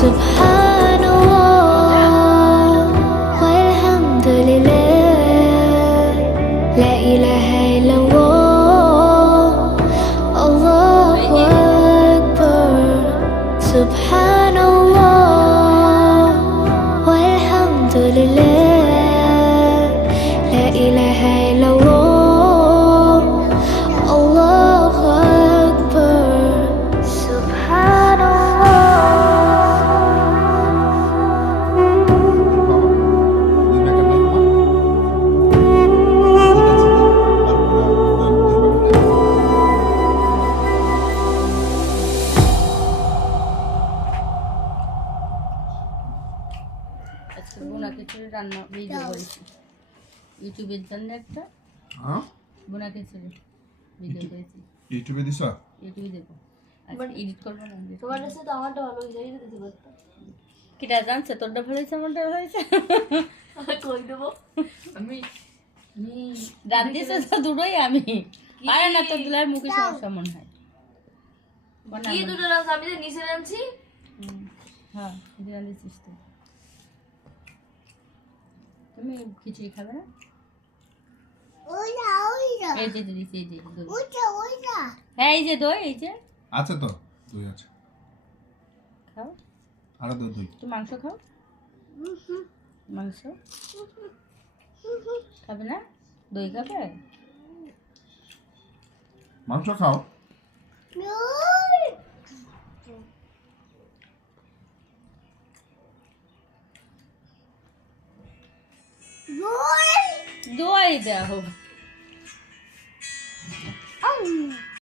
Subhanallah walhamdulillah, la ilaha illallah, Allahu Akbar. Subhanallah walhamdulillah, la ilaha illallah, Allahu Akbar. Subhanallah. আজকে বোনা খিচুড়ি রান্না video করেছি ইউটিউবের জন্য একটা বোনা খিচুড়ি ভিডিও করেছি। ইউটিউবে দিছ? ইউটিউবে দেবো, আজকে এডিট করবো না। তোমার কাছে তো আমারটা ভালো হয়ে যায় দিতে পারতো। কিটা জানছে তোরটা ভালো হয়েছে আমারটা ভালো হয়েছে? কই দেবো আমি রান্ধিছে তো দুটোই আমি, পারে না তোর দুলার মুখে সমস্যা মনে হয়। কি দুটো রান্না আমি তো নিচে রাঁধছি। হ্যাঁ রান্ধিছিস তো। তুমি খিচুড়ি খাবে না? এই যে দিদি, এই যে দই। হ্যাঁ এই যে দই, এই যে আছে তো, দই আছে। খাও। আরো দই। তুমি মাংস খাও? মাংস খাবে না? দই খাবে? মাংস খাও। দই দাও।